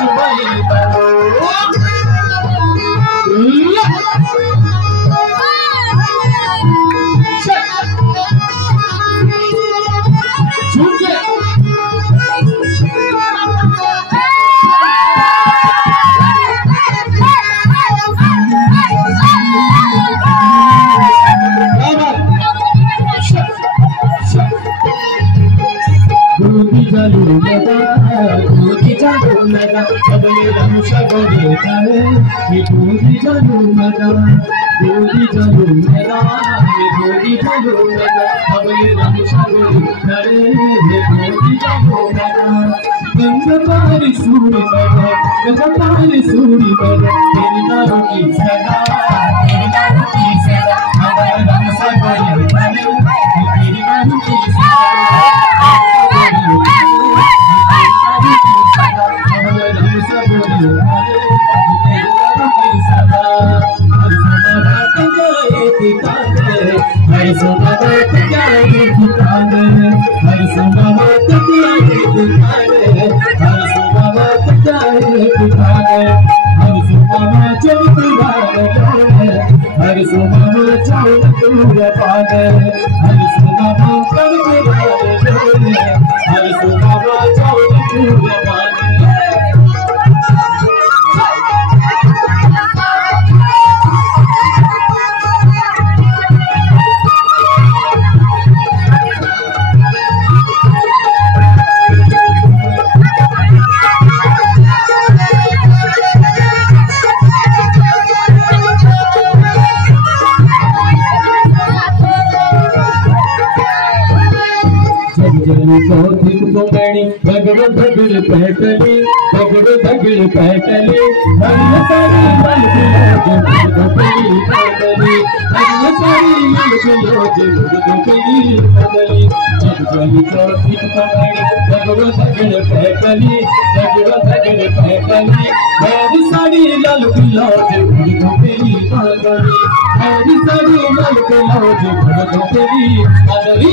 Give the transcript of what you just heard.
चुबाई अगले रमशा गोरे जाए ये गोरी जालू मजा गोरी जालू मेरा ये गोरी जालू मजा अगले रमशा गोरे जाए ये गोरी जालू मजा गंगापारी सूरी मजा गंगापारी सूरी मजा तेरी नारों की सदा अगले रमशा गोरे जाए तेरी नारों की धगड़ धगड़ पैटली धगड़ धगड़ पैटली हरिय सारी लाल गुलाब गोपी पैटली हरिय सारी लाल गुलाब गोपी पैटली जब जली कोठी पकड़ी धगड़ धगड़ पैटली धगड़ धगड़ पैटली हरिय सारी लाल गुलाब गोपी पैटली हरिय सारी लाल गुलाब गोपी पैटली